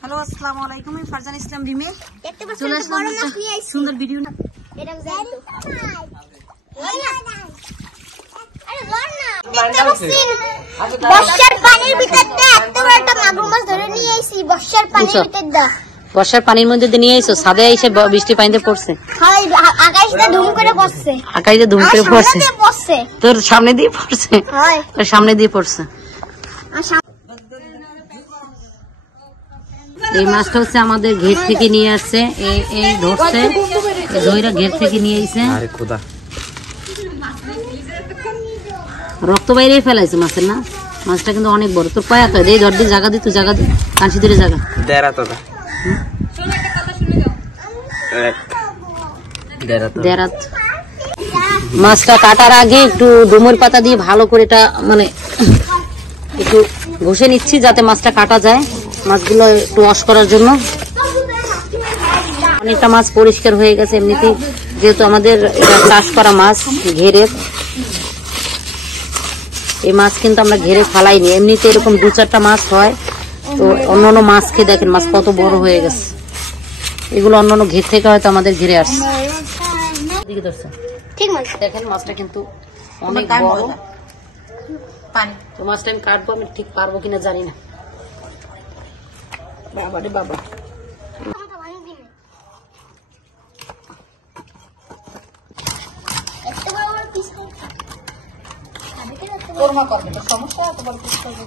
Hello, আসসালামু আলাইকুম। আমি ফারজান ইসলাম রিমে চলে আসলাম সুন্দর ভিডিও। বর্ষার পানির মধ্যে নিয়ে এসো, ছাদে এসে বৃষ্টি পানিতে পড়ছে, আকাশে ধুম করে পড়ছে, তোর সামনে দিয়ে পড়ছে, তোর সামনে দিয়ে পড়ছে। এই মাছটা হচ্ছে আমাদের ঘের থেকে নিয়ে আসছে, এই ধরছে, ধইরা ঘের থেকে নিয়ে এসে রক্ত বাইরে ফেলাইছে মাছের। না, মাছটা কিন্তু অনেক বড়। তোর পায়া তো এই ধর দিয়ে জায়গা দি, তুই জায়গা দি, কাঁচি ধরে জায়গা দেরাত। মাছটা কাটার আগে একটু ডুমুর পাতা দিয়ে ভালো করে এটা মানে একটু ঘষে নিচ্ছি যাতে মাছটা কাটা যায়, মাছগুলো একটু ওয়াশ করার জন্য। অনেকটা মাছ পরিষ্কার হয়ে গেছে এমনিতেই, যেহেতু আমাদের চাষ করা মাছ ঘেরের। এই মাছ কিন্তু আমরা ঘেরে ফালাইনি, এমনিতে এরকম 2-4টা মাছ হয়। তো অন্যান্য মাছকে দেখেন মাছ কত বড় হয়ে গেছে, এগুলো অন্যান্য ঘের থেকে হয়তো আমাদের ঘিরে আসছে। দেখেন মাছটা কিন্তু অনেক বড়। তো মাছটা আমি কাটবো, আমি ঠিক পারবো কিনা জানি না। বাবা রে বাবা, কোরমা করবে তো সমস্যা, তোমার পিস করবে।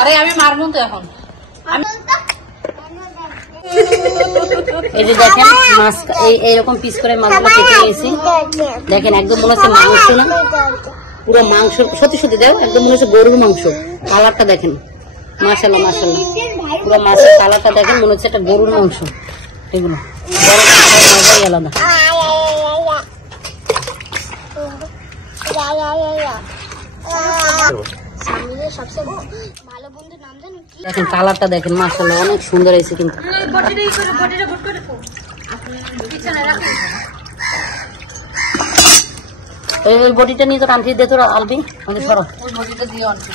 আরে আমি মারবো তো এখন। এই যে দেখেন মাছ এইরকম পিস করে মাছগুলো কেটে নিয়েছি। দেখেন একদম মনে হচ্ছে মাংস না, পুরো মাংস, সত্যি সত্যি দেখ একদম মনে হচ্ছে গরুর মাংস। কালারটা দেখেন, মাশাআল্লাহ মাশাআল্লাহ, পুরো মাছের কালারটা দেখেন মনে হচ্ছে একটা গরুর মাংস। এগুলো মজাই আলাদা। দেখেন কালারটা দেখেন, মাশাআল্লাহ অনেক সুন্দর হয়েছে। কিন্তু ওই বডিটা নিয়ে তো আনটি দিয়ে তোর আলবি আমাদের সরো, ওই বডিটা দিয়ে আনটি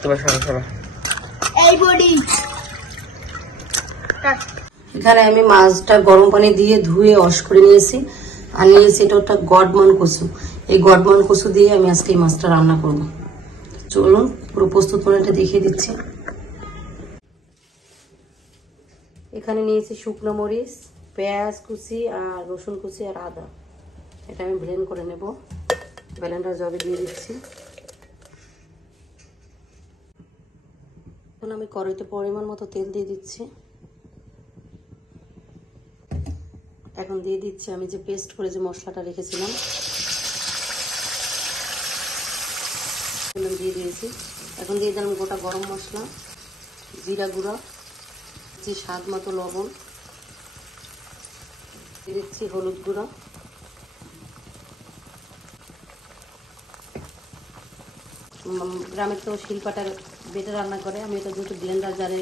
তোমার সরো সরো। এই বডি এখানে আমি মাছটা গরম পানি দিয়ে ধুয়ে ওয়াশ করে নিয়েছি, আর নিয়েছি এটা একটা গডমান কচু। এই গডমান কচু দিয়ে আমি আজকে এই মাছটা রান্না করব। চলুন পুরো প্রস্তুত করে এটা দেখিয়ে দিচ্ছি। এখানে নিয়েছি শুকনো মরিচ, পেঁয়াজ কুচি আর রসুন কুচি আর আদা। এটা আমি ব্লেন্ড করে নেব, ব্লেন্ডার জগে দিয়ে দিচ্ছি। এখন আমি কড়াইতে পরিমাণ মতো তেল দিয়ে দিচ্ছি। এখন দিয়ে দিচ্ছি আমি যে পেস্ট করে যে মশলাটা রেখেছিলাম দিয়ে দিয়েছি। এখন দিয়ে দিলাম গোটা গরম মশলা, জিরা গুঁড়া, যে স্বাদ মতো লবণ, দিয়ে দিচ্ছি হলুদ গুঁড়া, গ্রামের তো শিলপাটার বেটে রান্না করে, আমি এটা যেহেতু ব্লেন্ডার জারে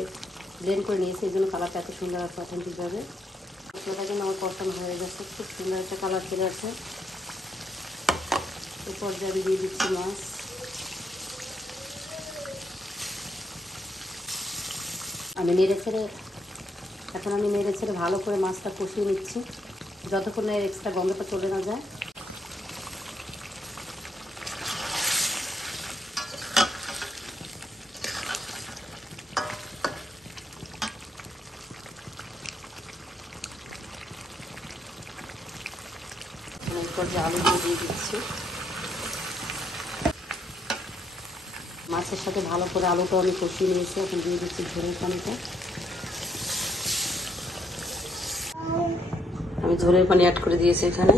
ব্লেন্ড করে নিয়েছি এই জন্য কালারটা এত সুন্দর আছে অথেন্টিকভাবে। মশলাটা কিন্তু আমার কষানো হয়ে গেছে, খুব সুন্দর একটা কালার চলে আসে। এরপর যে আমি দিয়ে দিচ্ছি মাছ, আমি নেড়ে ছেড়ে ভালো করে মাছটা কষিয়ে নিচ্ছি যতক্ষণ এক্সট্রা গন্ধটা চলে না যায়। আলু দিয়ে দিচ্ছি, মাছের সাথে ভালো করে আলুটা আমি কষিয়ে নিয়েছি। এখন দিয়ে দিচ্ছি ঝোলের পানিটা, আমি ঝোলের পানি অ্যাড করে দিয়েছি এখানে।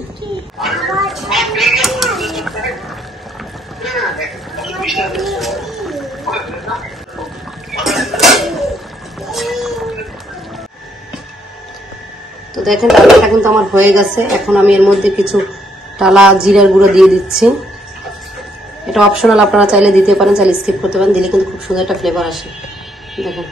তো দেখেন রান্নাটা কিন্তু আমার হয়ে গেছে। এখন আমি এর মধ্যে কিছু টালা জিরার গুঁড়ো দিয়ে দিচ্ছি। এটা অপশনাল, আপনারা চাইলে দিতে পারেন, চাইলে স্কিপ করতে পারেন, দিলে কিন্তু খুব সুন্দর একটা ফ্লেভার আসে। দেখেন